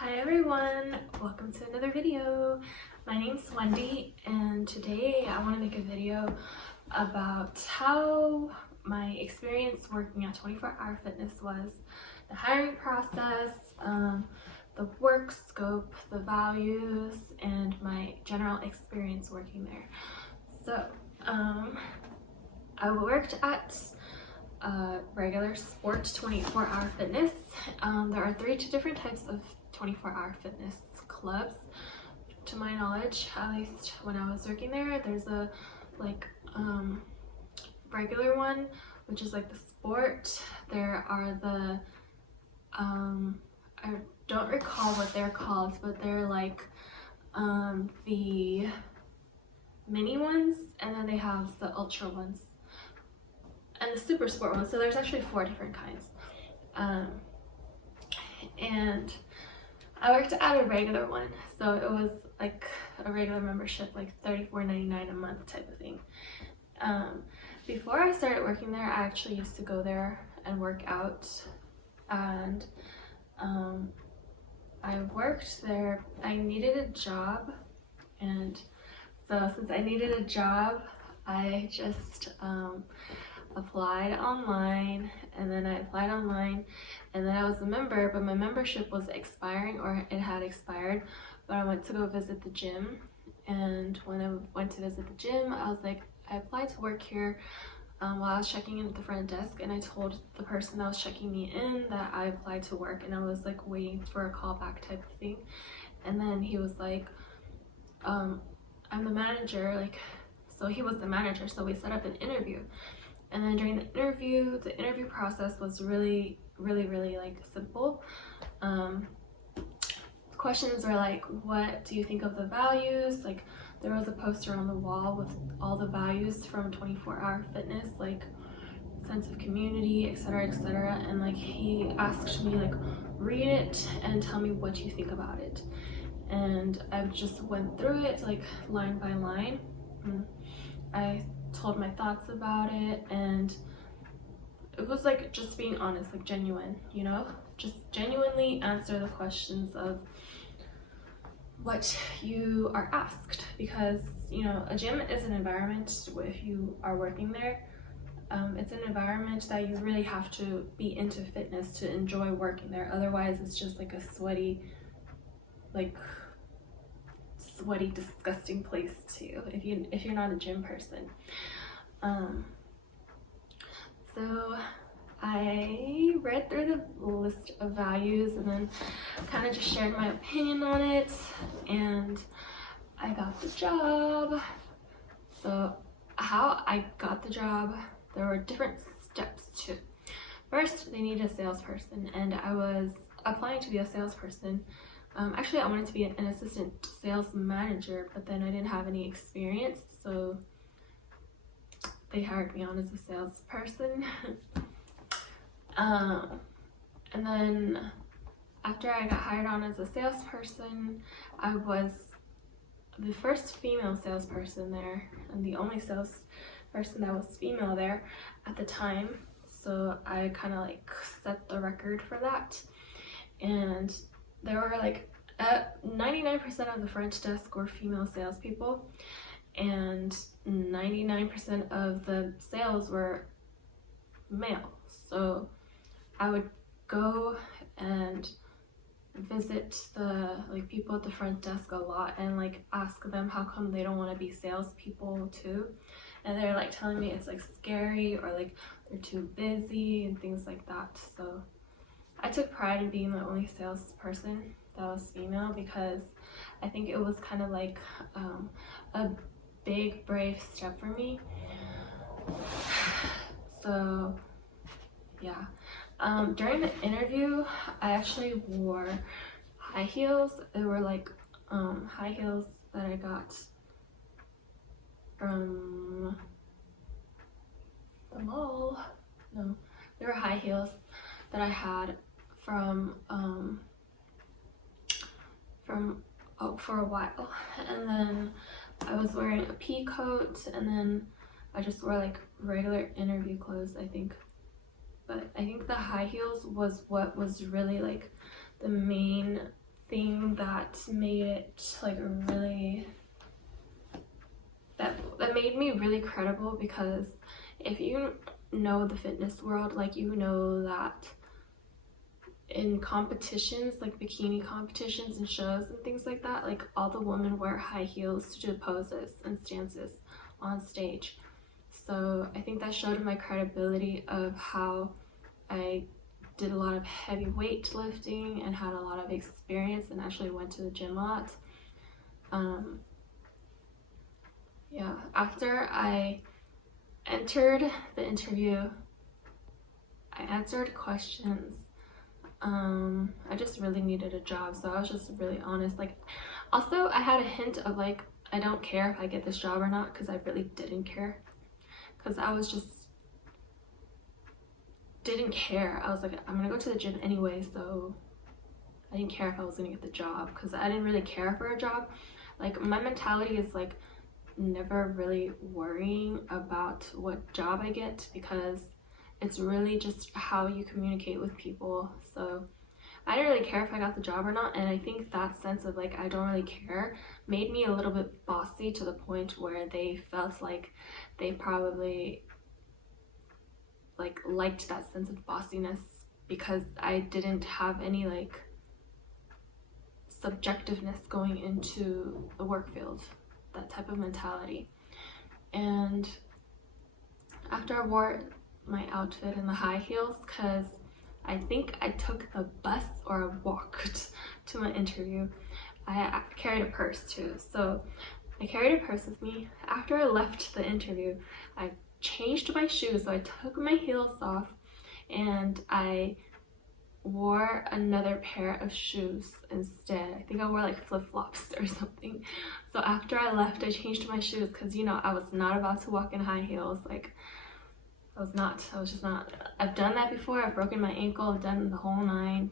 Hi everyone, welcome to another video. My name's Wendy and today I want to make a video about how my experience working at 24 Hour Fitness was, the hiring process, the work scope, the values, and my general experience working there. So I worked at regular sport 24 Hour Fitness. There are three different types of 24 Hour Fitness clubs to my knowledge, at least when I was working there. There's a regular one, which is like the sport. There are the I don't recall what they're called, but they're like the mini ones, and then they have the ultra ones and the super sport ones. So there's actually 4 different kinds. And I worked at a regular one, so it was like a regular membership, like $34.99 a month type of thing. Before I started working there, I actually used to go there and work out, and I worked there. I needed a job, and so since I needed a job, I just applied online, and then I was a member, but my membership was expiring, or it had expired. But I went to go visit the gym, and when I went to visit the gym, I was like, I applied to work here while I was checking in at the front desk, and I told the person that was checking me in that I applied to work, and I was like waiting for a call back type of thing. And then he was like, I'm the manager, like, so he was the manager, so we set up an interview. And then during the interview process was really like simple. Questions were like, what do you think of the values? Like, there was a poster on the wall with all the values from 24 Hour Fitness, like sense of community, etc. And like, he asked me like, read it and tell me what you think about it. And I just went through it like line by line. I told my thoughts about it, and it was like just being honest, like genuine, you know, just genuinely answer the questions of what you are asked, because you know, a gym is an environment, if you are working there, it's an environment that you really have to be into fitness to enjoy working there. Otherwise it's just like a sweaty, disgusting place too, if you're not a gym person. So I read through the list of values and then kind of just shared my opinion on it, and I got the job. So how I got the job, there were different steps to it. First, they needed a salesperson, and I was applying to be a salesperson. Actually, I wanted to be an assistant sales manager, but then I didn't have any experience, so they hired me on as a salesperson. And then after I got hired on as a salesperson, I was the first female salesperson there, and the only salesperson that was female there at the time. So I kind of like set the record for that. And there were like 99% of the front desk were female salespeople, and 99% of the sales were male. So I would go and visit the people at the front desk a lot and like ask them how come they don't want to be salespeople too, and they're like telling me it's like scary, or like they're too busy and things like that. So I took pride in being the only salesperson that was female, because I think it was kind of like a big brave step for me. So yeah, during the interview I actually wore high heels. They were like high heels that I got from the mall. No, they were high heels that I had from for a while, and then I was wearing a pea coat, and then I just wore like regular interview clothes, I think. But I think the high heels was what was really like the main thing that made it like really, that made me really credible, because if you know the fitness world, like you know that in competitions, like bikini competitions and shows and things like that, like all the women wear high heels to do poses and stances on stage. So I think that showed my credibility of how I did a lot of heavy weightlifting and had a lot of experience and actually went to the gym a lot. Yeah, after I entered the interview, I answered questions. I just really needed a job, so I was just really honest. Like, also I had a hint of like, I don't care if I get this job or not, because I really didn't care, because I was just didn't care. I was like, I'm gonna go to the gym anyway, so I didn't care if I was gonna get the job, because I didn't really care for a job. Like, my mentality is like never really worrying about what job I get, because it's really just how you communicate with people. So I didn't really care if I got the job or not, and I think that sense of like I don't really care made me a little bit bossy, to the point where they felt like they probably like liked that sense of bossiness, because I didn't have any like subjectiveness going into the work field, that type of mentality. And after I wore my outfit and the high heels, because I think I took the bus or I walked to my interview, I carried a purse too. So I carried a purse with me. After I left the interview, I changed my shoes, so I took my heels off and I wore another pair of shoes instead. I think I wore like flip-flops or something. So after I left, I changed my shoes, because you know I was not about to walk in high heels. Like, I was just not. I've done that before. I've broken my ankle. I've done the whole nine.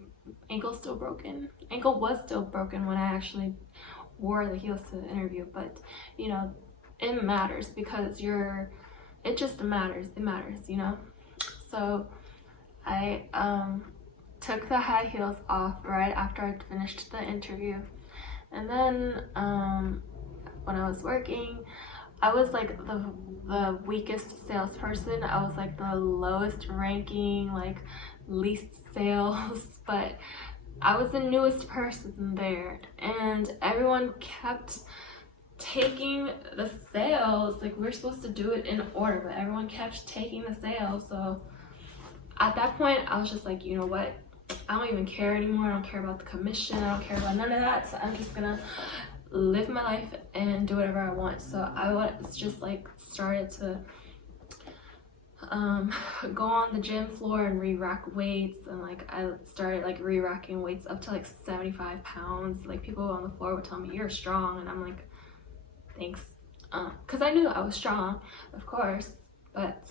Ankle's still broken. Ankle was still broken when I actually wore the heels to the interview. But you know, it matters, because it just matters. It matters, you know. So I took the high heels off right after I finished the interview, and then when I was working, I was like the weakest salesperson. I was like the lowest ranking, like least sales, but I was the newest person there, and everyone kept taking the sales. Like, we're supposed to do it in order, but everyone kept taking the sales. So at that point, I was just like, you know what? I don't even care anymore. I don't care about the commission. I don't care about none of that. So I'm just gonna live my life and do whatever I want. So I was just like started to go on the gym floor and re-rack weights, and like I started like re-racking weights up to like 75 pounds. Like, people on the floor would tell me, you're strong, and I'm like, thanks, because I knew I was strong, of course, but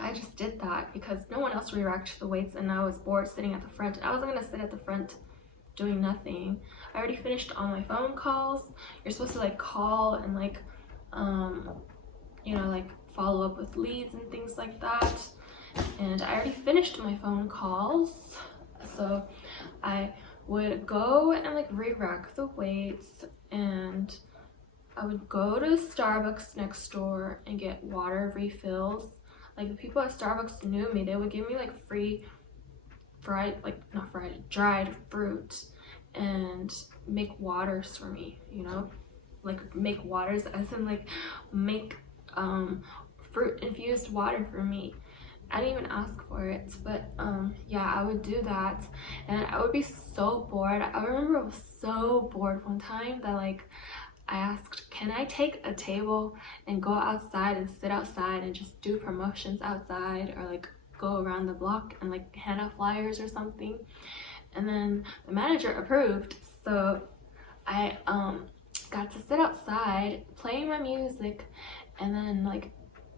I just did that because no one else re-racked the weights, and I was bored sitting at the front. I wasn't gonna sit at the front doing nothing. I already finished all my phone calls. You're supposed to like call and like you know, like follow up with leads and things like that, and I already finished my phone calls. So I would go and like re-rack the weights, and I would go to Starbucks next door and get water refills. Like, the people at Starbucks knew me. They would give me like free dried fruit and make waters for me, you know, like make waters as in like make fruit infused water for me. I didn't even ask for it, but yeah, I would do that, and I would be so bored. I remember I was so bored one time that like I asked, can I take a table and go outside and sit outside and just do promotions outside, or like go around the block and like hand out flyers or something? And then the manager approved, so I got to sit outside playing my music, and then like,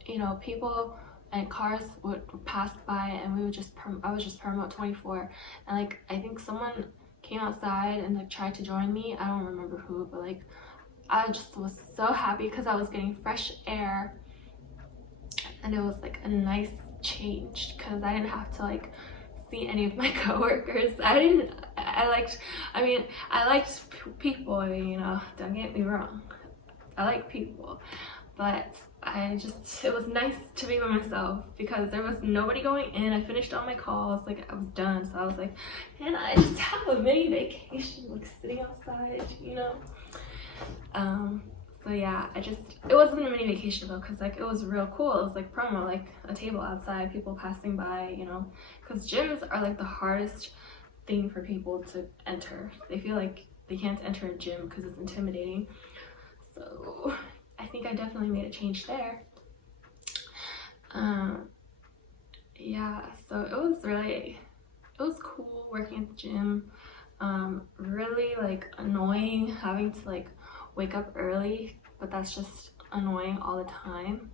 you know, people and cars would pass by, and we would just I was just promote 24, and like I think someone came outside and like tried to join me. I don't remember who, but like I just was so happy because I was getting fresh air, and it was like a nice change because I didn't have to like see any of my coworkers. I liked people, you know, don't get me wrong. I like people, but it was nice to be by myself because there was nobody going in. I finished all my calls, like I was done. So I was like, and I just have a mini vacation, like sitting outside, you know? So yeah, it wasn't a mini vacation though, because like it was real cool. It was like promo, like a table outside, people passing by, you know, because gyms are like the hardest thing for people to enter. They feel like they can't enter a gym because it's intimidating. So I think I definitely made a change there. Yeah, so it was cool working at the gym. Really like annoying having to like wake up early, but that's just annoying all the time,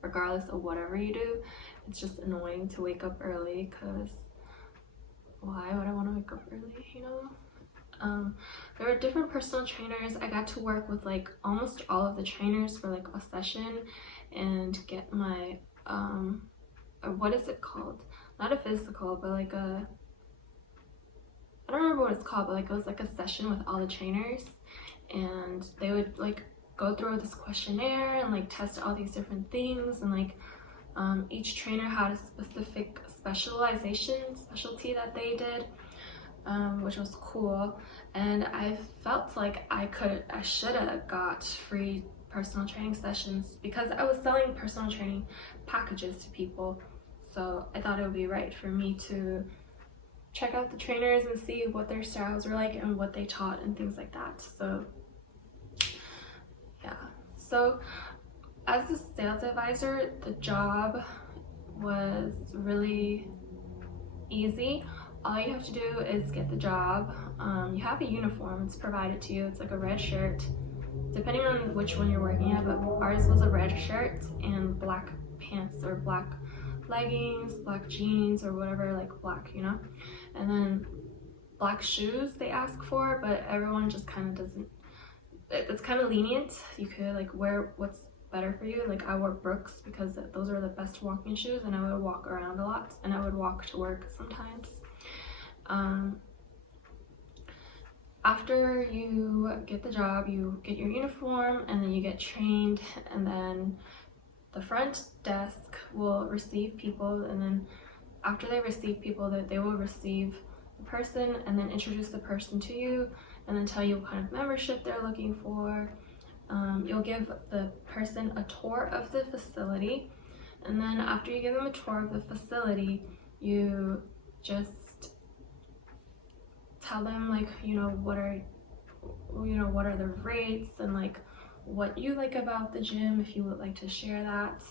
regardless of whatever you do. It's just annoying to wake up early, because why would I want to wake up early, you know? There were different personal trainers. I got to work with like almost all of the trainers for like a session and get my what is it called, not a physical, but like I don't remember what it's called, but like it was like a session with all the trainers, and they would like go through this questionnaire and like test all these different things, and like each trainer had a specific specialty that they did, which was cool. And I felt like I should have got free personal training sessions because I was selling personal training packages to people. So I thought it would be right for me to check out the trainers and see what their styles were like and what they taught and things like that. So yeah, so as a sales advisor, the job was really easy. All you have to do is get the job. You have a uniform, it's provided to you. It's like a red shirt, depending on which one you're working at, but ours was a red shirt and black pants or black leggings, black jeans, or whatever, like black, you know? And then black shoes they ask for, but everyone just kind of doesn't. It's kind of lenient. You could like wear what's better for you. Like I wore Brooks because those are the best walking shoes, and I would walk around a lot, and I would walk to work sometimes. After you get the job, you get your uniform, and then you get trained, and then the front desk will receive people, and then after they receive people, they will receive the person and then introduce the person to you, and then tell you what kind of membership they're looking for. You'll give the person a tour of the facility, and then after you give them a tour of the facility, you just tell them like, what are the rates, and like what you like about the gym, if you would like to share that,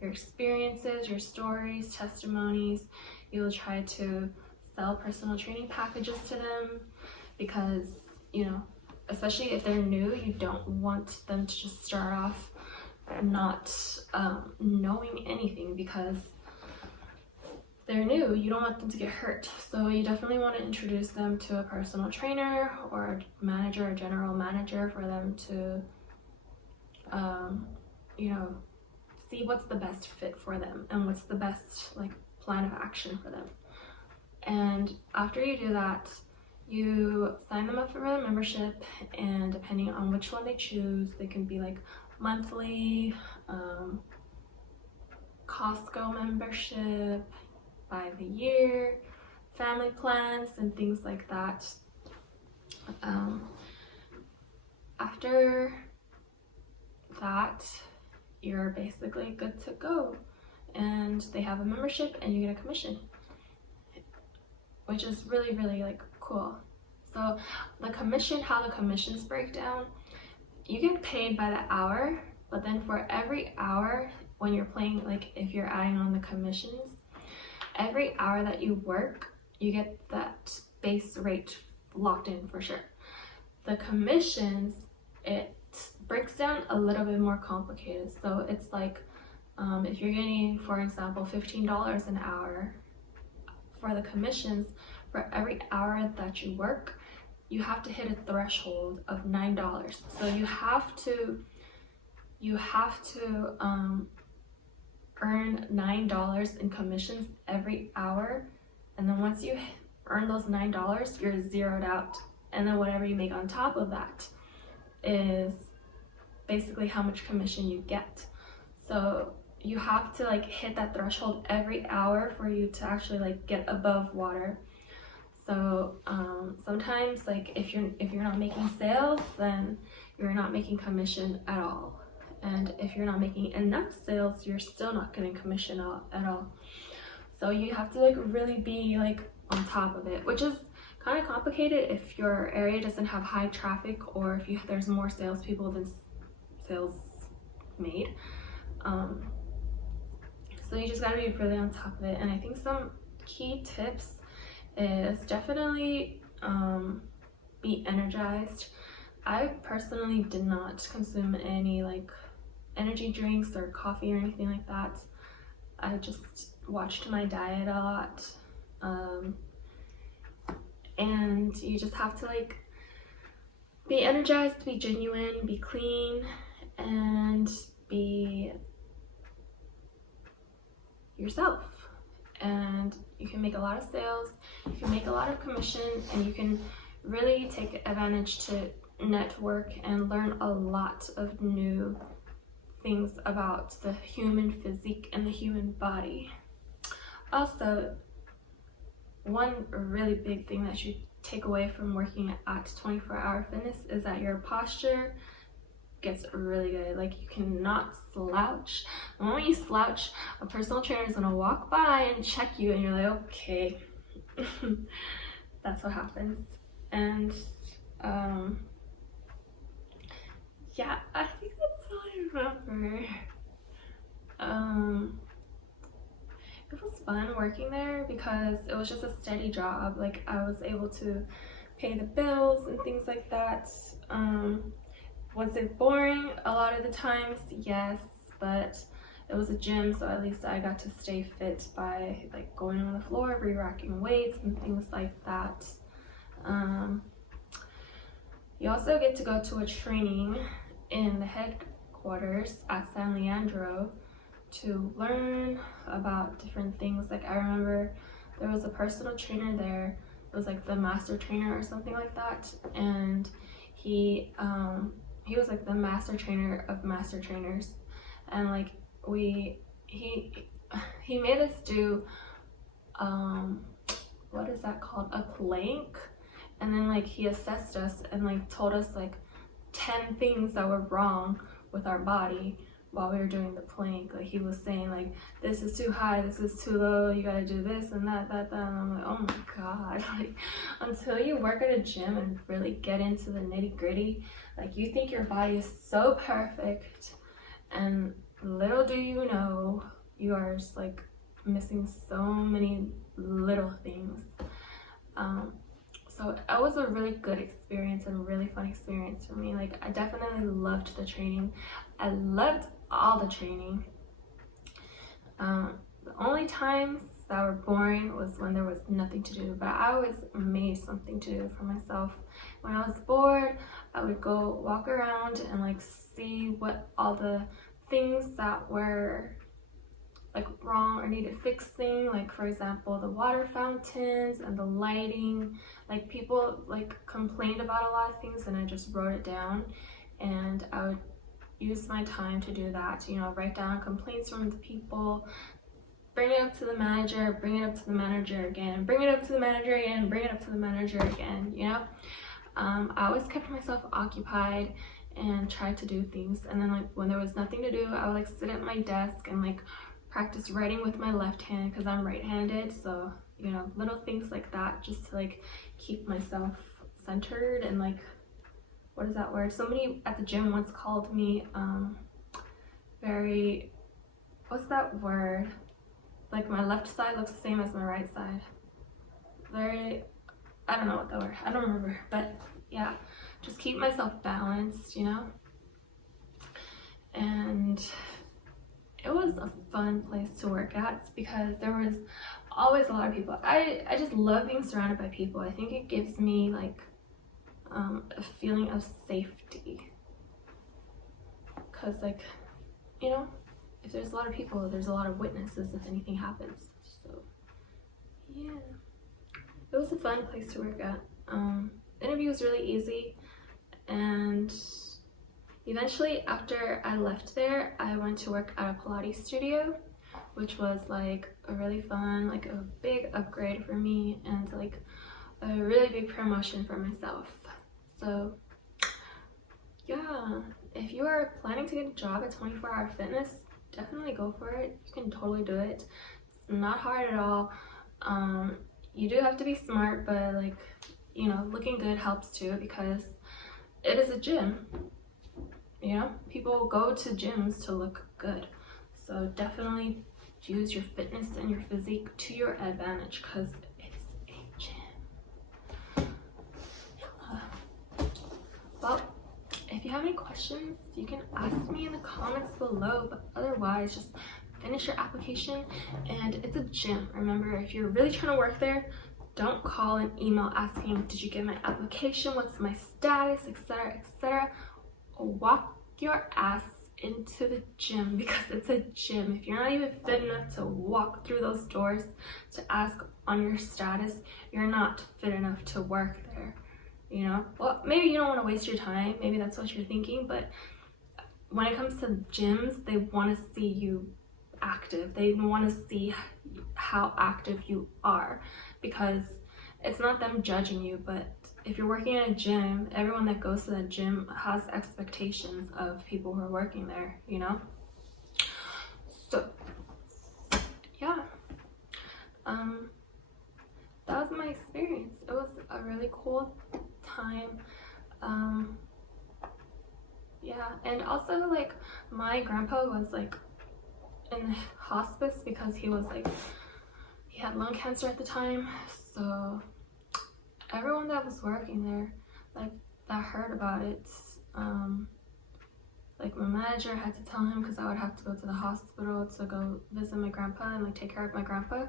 your experiences, your stories, testimonies. You'll try to sell personal training packages to them, because especially if they're new, you don't want them to just start off not knowing anything, because they're new. You don't want them to get hurt. So you definitely want to introduce them to a personal trainer or a manager, a general manager, for them to see what's the best fit for them and what's the best like plan of action for them. And after you do that, you sign them up for a membership, and depending on which one they choose, they can be like monthly, Costco membership, by the year, family plans, and things like that. After that, you're basically good to go, and they have a membership and you get a commission, which is really, really like cool. So how the commissions break down, you get paid by the hour, but then for every hour when you're playing, like if you're adding on the commissions, every hour that you work, you get that base rate locked in for sure. The commissions, it breaks down a little bit more complicated. So it's like, if you're getting, for example, $15 an hour, for the commissions, for every hour that you work, you have to hit a threshold of $9. So you have to earn $9 in commissions every hour, and then once you earn those $9, you're zeroed out, and then whatever you make on top of that is basically how much commission you get. So you have to like hit that threshold every hour for you to actually like get above water. So sometimes like if you're not making sales, then you're not making commission at all. And if you're not making enough sales, you're still not getting commission at all. So you have to like really be like on top of it, which is kind of complicated if your area doesn't have high traffic, or if there's more salespeople than sales made. So you just gotta be really on top of it. And I think some key tips is definitely be energized. I personally did not consume any like energy drinks or coffee or anything like that. I just watched my diet a lot. And you just have to like be energized, be genuine, be clean, and be yourself. And you can make a lot of sales, you can make a lot of commission, and you can really take advantage to network and learn a lot of new things about the human physique and the human body. Also, one really big thing that you take away from working at 24 Hour Fitness is that your posture gets really good. Like, you cannot slouch. The moment you slouch, a personal trainer is gonna walk by and check you, and you're like, okay. That's what happens. And yeah, I think that's all I remember. It was fun working there because it was just a steady job. Like, I was able to pay the bills and things like that. Was it boring a lot of the times? Yes, but it was a gym, so at least I got to stay fit by like going on the floor, re-racking weights and things like that. You also get to go to a training in the headquarters at San Leandro to learn about different things. Like, I remember there was a personal trainer there. It was like the master trainer or something like that, and he was like the master trainer of master trainers. And like he made us do what is that called, a plank, and then like he assessed us and like told us like 10 things that were wrong with our body while we were doing the plank. Like, he was saying like, this is too high, this is too low, you gotta do this and that, and I'm like, oh my god. Like, until you work at a gym and really get into the nitty-gritty, like, you think your body is so perfect, and little do you know, you are just like missing so many little things. So it was a really good experience and really fun experience for me. Like, I definitely loved the training. I loved all the training. The only times that were boring was when there was nothing to do, but I always made something to do for myself. When I was bored, I would go walk around and like see what all the things that were like wrong or needed fixing. Like, for example, the water fountains and the lighting. Like, people like complained about a lot of things, and I just wrote it down, and I would use my time to do that, you know, write down complaints from the people, bring it up to the manager, bring it up to the manager again, bring it up to the manager again, bring it up to the manager again, you know. I always kept myself occupied and tried to do things. And then like when there was nothing to do, I would like sit at my desk and like practice writing with my left hand because I'm right-handed. So, you know, little things like that just to like keep myself centered. And like, what is that word? Somebody at the gym once called me very, what's that word? Like, my left side looks the same as my right side. Very, I don't know what that word, I don't remember, but yeah, just keep myself balanced, you know. And it was a fun place to work at because there was always a lot of people. I just love being surrounded by people. I think it gives me like a feeling of safety, because like, you know, if there's a lot of people, there's a lot of witnesses if anything happens. So yeah, it was a fun place to work at. The interview was really easy, and eventually after I left there, I went to work at a Pilates studio, which was like a really fun, like a big upgrade for me, and like a really big promotion for myself. So yeah, if you are planning to get a job at 24 Hour Fitness, definitely go for it. You can totally do it. It's not hard at all. You do have to be smart, but like, you know, looking good helps too, because it is a gym. You know, people go to gyms to look good. So definitely use your fitness and your physique to your advantage, because it's a gym. Well, if you have any questions, you can ask me in the comments below, but otherwise just finish your application. And it's a gym. Remember, if you're really trying to work there, don't call and email asking, did you get my application, what's my status, etc., etc. Walk your ass into the gym, because it's a gym. If you're not even fit enough to walk through those doors to ask on your status, you're not fit enough to work there. You know, well, maybe you don't want to waste your time, maybe that's what you're thinking, but when it comes to gyms, they want to see you active. They want to see how active you are, because it's not them judging you, but if you're working in a gym, everyone that goes to that gym has expectations of people who are working there, you know? So yeah, that was my experience. It was a really cool time. Yeah, and also like my grandpa was like in hospice because he was like, he had lung cancer at the time. So everyone that was working there, like, that heard about it, like my manager had to tell him, because I would have to go to the hospital to go visit my grandpa and like take care of my grandpa.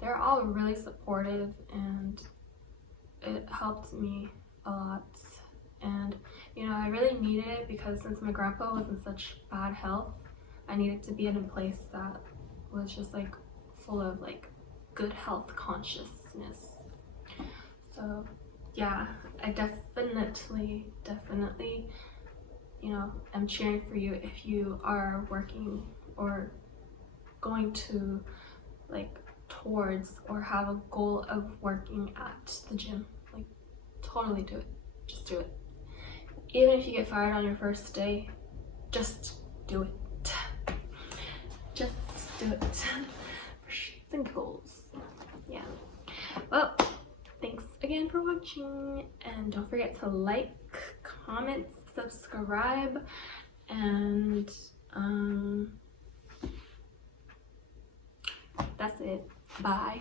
They're all really supportive, and it helped me a lot. And you know, I really needed it, because since my grandpa was in such bad health, I needed to be in a place that was just like full of like good health consciousness. So yeah, I definitely, you know, I'm cheering for you if you are working or going to like towards or have a goal of working at the gym. Like, totally do it. Just do it. Even if you get fired on your first day, just do it. Just do it. For shits and goals. Yeah. Well, thanks again for watching, and don't forget to like, comment, subscribe, and that's it. Bye.